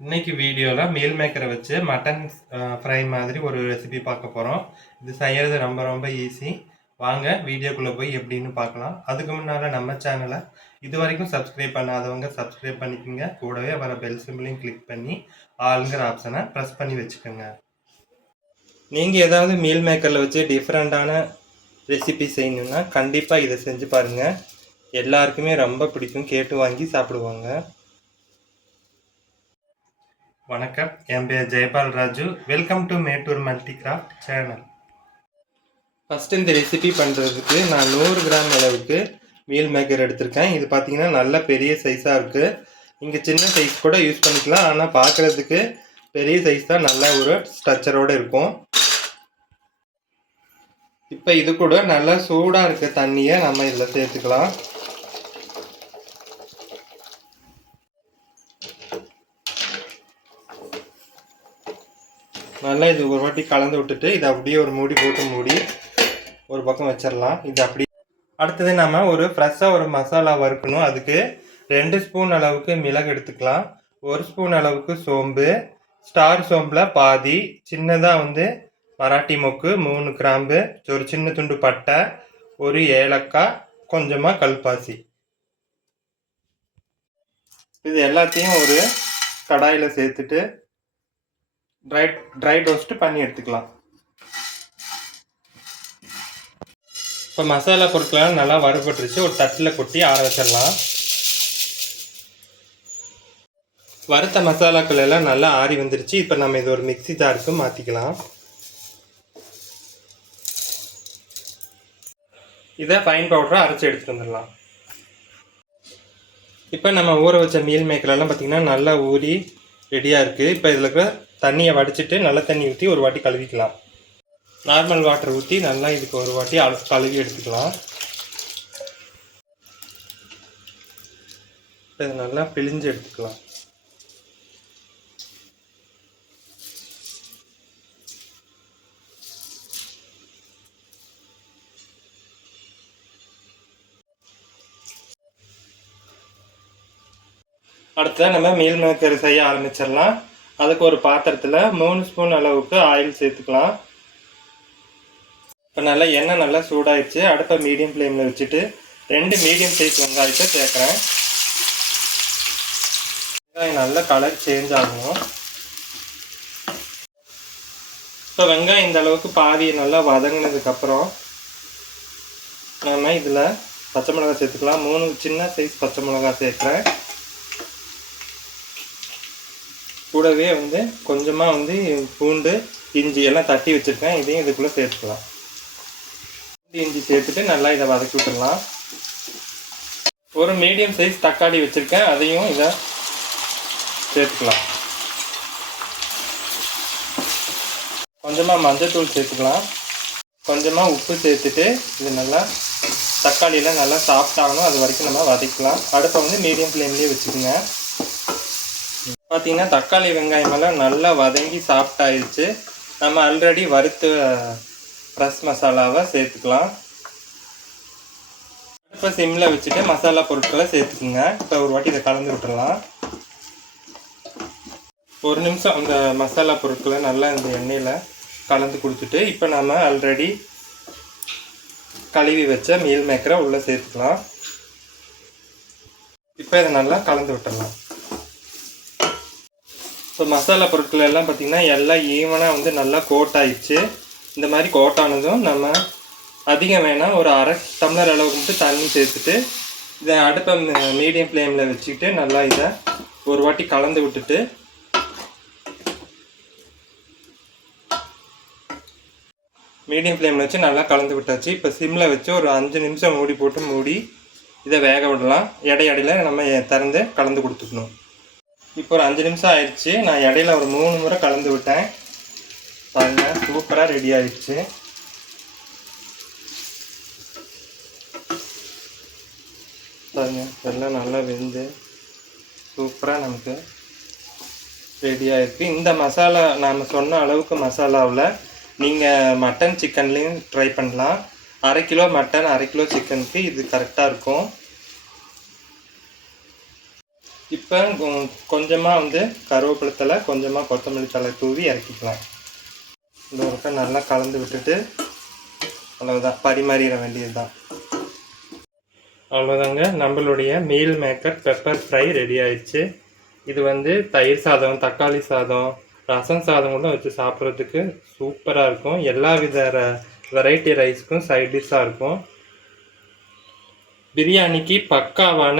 இன்னைக்கு வீடியோவில் மீல் மேக்கரை வச்சு மட்டன் ஃப்ரை மாதிரி ஒரு ரெசிபி பார்க்க போகிறோம் இது செய்கிறது ரொம்ப ரொம்ப ஈஸி வாங்க வீடியோக்குள்ளே போய் எப்படின்னு பார்க்கலாம். அதுக்கு முன்னால் நம்ம சேனலை இது வரைக்கும் சப்ஸ்கிரைப் பண்ணாதவங்க சப்ஸ்கிரைப் பண்ணிக்கோங்க. கூடவே வர பெல் சிம்பிளையும் கிளிக் பண்ணி ஆளுங்கிற ஆப்ஷனை ப்ரெஸ் பண்ணி வச்சுக்கோங்க. நீங்கள் ஏதாவது மீல் மேக்கரில் வச்சு டிஃப்ரெண்ட்டான ரெசிபி செய்யணுன்னா கண்டிப்பாக இதை செஞ்சு பாருங்கள் எல்லாருக்குமே ரொம்ப பிடிக்கும். கேட்டு வாங்கி சாப்பிடுவாங்க. வணக்கம். என் பேர் Jayapal Raju. Welcome to Mettur multi craft channel first இந்த ரெசிபி பண்ணுறதுக்கு நான் நூறு கிராம் அளவுக்கு மீல் மேக்கர் எடுத்திருக்கேன். இது பார்த்தீங்கன்னா நல்ல பெரிய சைஸாக இருக்குது இங்கே சின்ன சைஸ் கூட யூஸ் பண்ணிக்கலாம். ஆனால் பார்க்குறதுக்கு பெரிய சைஸ் தான். நல்ல ஒரு ஸ்ட்ரக்சரோடு இருக்கும். இப்போ இது கூட நல்லா சூடாக இருக்க தண்ணியை நம்ம இதில் சேர்த்துக்கலாம். நல்லா இது ஒரு வாட்டி கலந்து விட்டுட்டு இதை அப்படியே ஒரு மூடி போட்டு மூடி ஒரு பக்கம் வச்சிடலாம் இது அப்படி அடுத்தது நம்ம ஒரு ஃப்ரெஷ்ஷாக ஒரு மசாலா வறுக்கணும். அதுக்கு ரெண்டு ஸ்பூன் அளவுக்கு மிளகு எடுத்துக்கலாம். ஒரு ஸ்பூன் அளவுக்கு சோம்பு ஸ்டார் சோம்பில் பாதி சின்னதாக வந்து மராட்டி மொக்கு மூணு கிராம்பு ஒரு சின்ன துண்டு பட்டை ஒரு ஏலக்காய் கொஞ்சமாக கல்பாசி. இது எல்லாத்தையும் ஒரு கடாயில் சேர்த்துட்டு ட்ரை ட்ரை ரோஸ்ட்டு பண்ணி எடுத்துக்கலாம். இப்போ மசாலா பொருட்கள்லாம் நல்லா வறுபட்டுருச்சு. ஒரு தட்டில் கொட்டி ஆற வச்சிடலாம். வறுத்த மசாலாக்கள் எல்லாம் நல்லா ஆறி வந்துருச்சு. இப்போ நம்ம இது ஒரு மிக்ஸி ஜாருக்கு மாற்றிக்கலாம் இதை ஃபைன் பவுடராக அரைச்சி எடுத்துகிட்டு வந்துடலாம். இப்போ நம்ம ஊற வச்ச மீல் மேக்கரெல்லாம் பார்த்திங்கன்னா நல்லா ஊறி ரெடியாக இருக்குது இப்போ இதில் இருக்கிற தண்ணியை வடிச்சிட்டு நல்ல தண்ணி ஊற்றி ஒரு வாட்டி கழுவிக்கலாம். நார்மல் வாட்டர் ஊற்றி நல்லா இதுக்கு ஒரு வாட்டி கழுவி எடுத்துக்கலாம். இதை நல்லா பிழிஞ்சு எடுத்துக்கலாம். அடுத்ததான் நம்ம மீல் மேக்கர் செய்ய ஆரம்பிச்சிடலாம். அதுக்கு ஒரு பாத்திரத்தில் மூணு ஸ்பூன் அளவுக்கு ஆயில் சேர்த்துக்கலாம். இப்போ நல்லா எண்ணெய் நல்லா சூடாயிடுச்சு. அடுப்பை மீடியம் ஃப்ளேமில் வச்சுட்டு ரெண்டு மீடியம் சைஸ் வெங்காயத்தை சேர்க்குறேன். வெங்காயம் நல்ல கலர் சேஞ்ச் ஆகும். இப்போ வெங்காயம் இந்த அளவுக்கு பாதியை நல்லா வதங்கினதுக்கப்புறம் நம்ம இதில் பச்சை மிளகாய் சேர்த்துக்கலாம். மூணு சின்ன சைஸ் பச்சை மிளகாய் சேர்க்குறேன். கூடவே வந்து கொஞ்சமாக வந்து பூண்டு இஞ்சி எல்லாம் தட்டி வச்சுருக்கேன். இதையும் இதுக்குள்ளே சேர்த்துக்கலாம். பூண்டு இஞ்சி சேர்த்துட்டு நல்லா இதை வதக்கி விட்டுடலாம். ஒரு மீடியம் சைஸ் தக்காளி வச்சுருக்கேன். அதையும் இதை சேர்த்துக்கலாம். கொஞ்சமாக மஞ்சத்தூள் சேர்த்துக்கலாம். கொஞ்சமாக உப்பு சேர்த்துட்டு இது நல்லா தக்காளியெலாம் நல்லா சாஃப்ட் ஆகணும். அது வரைக்கும் நம்ம வதக்கலாம். அடுப்பை வந்து மீடியம் ஃப்ளேம்லேயே வச்சுக்கோங்க. பார்த்தீங்கன்னா தக்காளி வெங்காயம் எல்லாம் நல்லா வதங்கி சாஃப்டாயிடுச்சு நம்ம ஆல்ரெடி வறுத்து ஃப்ரெஷ் மசாலாவை சேர்த்துக்கலாம். இப்போ சிம்மில் வச்சுட்டு மசாலா பொருட்களை சேர்த்துக்குங்க. இப்போ ஒரு வாட்டி இதை கலந்து விட்டுடலாம். ஒரு நிமிஷம் அந்த மசாலா பொருட்களை நல்லா இந்த எண்ணெயில் கலந்து கொடுத்துட்டு இப்போ நம்ம ஆல்ரெடி கழுவி வச்ச மீல் மேக்கரை உள்ளே சேர்த்துக்கலாம். இப்போ இதை நல்லா கலந்து விட்டுடலாம். இப்போ மசாலா பொருட்கள் எல்லாம் பார்த்திங்கன்னா எல்லாம் ஈவனாக வந்து நல்லா கோட் ஆயிடுச்சு. இந்த மாதிரி கோட் ஆனதும் நம்ம அதிகம் வேணால் ஒரு அரை டம்ளர் அளவுக்கு மட்டும் தண்ணி சேர்த்துட்டு இதை அடுப்பை மீடியம் ஃப்ளேமில் வச்சுக்கிட்டு நல்லா இதை ஒரு வாட்டி கலந்து விட்டுட்டு மீடியம் ஃப்ளேமில் வச்சு நல்லா கலந்து விட்டாச்சு. இப்போ சிம்மில் வச்சு ஒரு அஞ்சு நிமிஷம் மூடி போட்டு மூடி இதை வேக விடலாம். இடையிடையில நம்ம திறந்து கலந்து கொடுத்துக்கணும். இப்போ ஒரு அஞ்சு நிமிஷம் ஆயிடுச்சு. நான் இடையில ஒரு மூணு முறை கலந்து விட்டேன். பாருங்க சூப்பராக ரெடி ஆயிடுச்சு. பாருங்க எல்லாம் நல்லா வெந்து சூப்பராக நமக்கு ரெடியாக இருக்குது இந்த மசாலா நாம் சொன்ன அளவுக்கு மசாலாவில் நீங்கள் மட்டன் சிக்கன்லேயும் ட்ரை பண்ணலாம். அரை கிலோ மட்டன் அரை கிலோ சிக்கனுக்கு இது கரெக்டாக இருக்கும். இப்போ கொஞ்சமாக வந்து கருவேப்பிலை தலை கொஞ்சமாக கொத்தமல்லி தழை தூவி இறக்கிக்கலாம். இந்த ஒருக்க நல்லா கலந்து விட்டுட்டு அவ்வளோதான் பரிமாறிட வேண்டியது தான் அவ்வளோதாங்க நம்மளுடைய meal maker pepper fry ready ஆயிடுச்சு. இது வந்து தயிர் சாதம் தக்காளி சாதம் ரசம் சாதம் கூட வச்சு சாப்பிட்றதுக்கு சூப்பராக இருக்கும். எல்லா வித வெரைட்டி ரைஸ்க்கும் சைட் டிஷ்ஷாக இருக்கும். பிரியாணிக்கு பக்காவான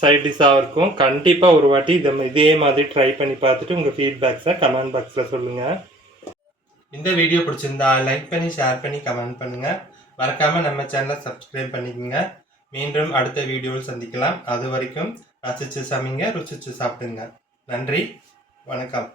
சைட் டிஷ்ஷாக இருக்கும். கண்டிப்பாக ஒரு வாட்டி இதை இதே மாதிரி ட்ரை பண்ணி பார்த்துட்டு உங்கள் ஃபீட்பேக்ஸை கமெண்ட் பாக்ஸில் சொல்லுங்கள் இந்த வீடியோ பிடிச்சிருந்தா லைக் பண்ணி ஷேர் பண்ணி கமெண்ட் பண்ணுங்கள் மறக்காமல் நம்ம சேனலை சப்ஸ்கிரைப் பண்ணிக்கோங்க. மீண்டும் அடுத்த வீடியோவில் சந்திக்கலாம். அது வரைக்கும் ரசித்து சமைங்க ருசித்து சாப்பிடுங்க. நன்றி. வணக்கம்.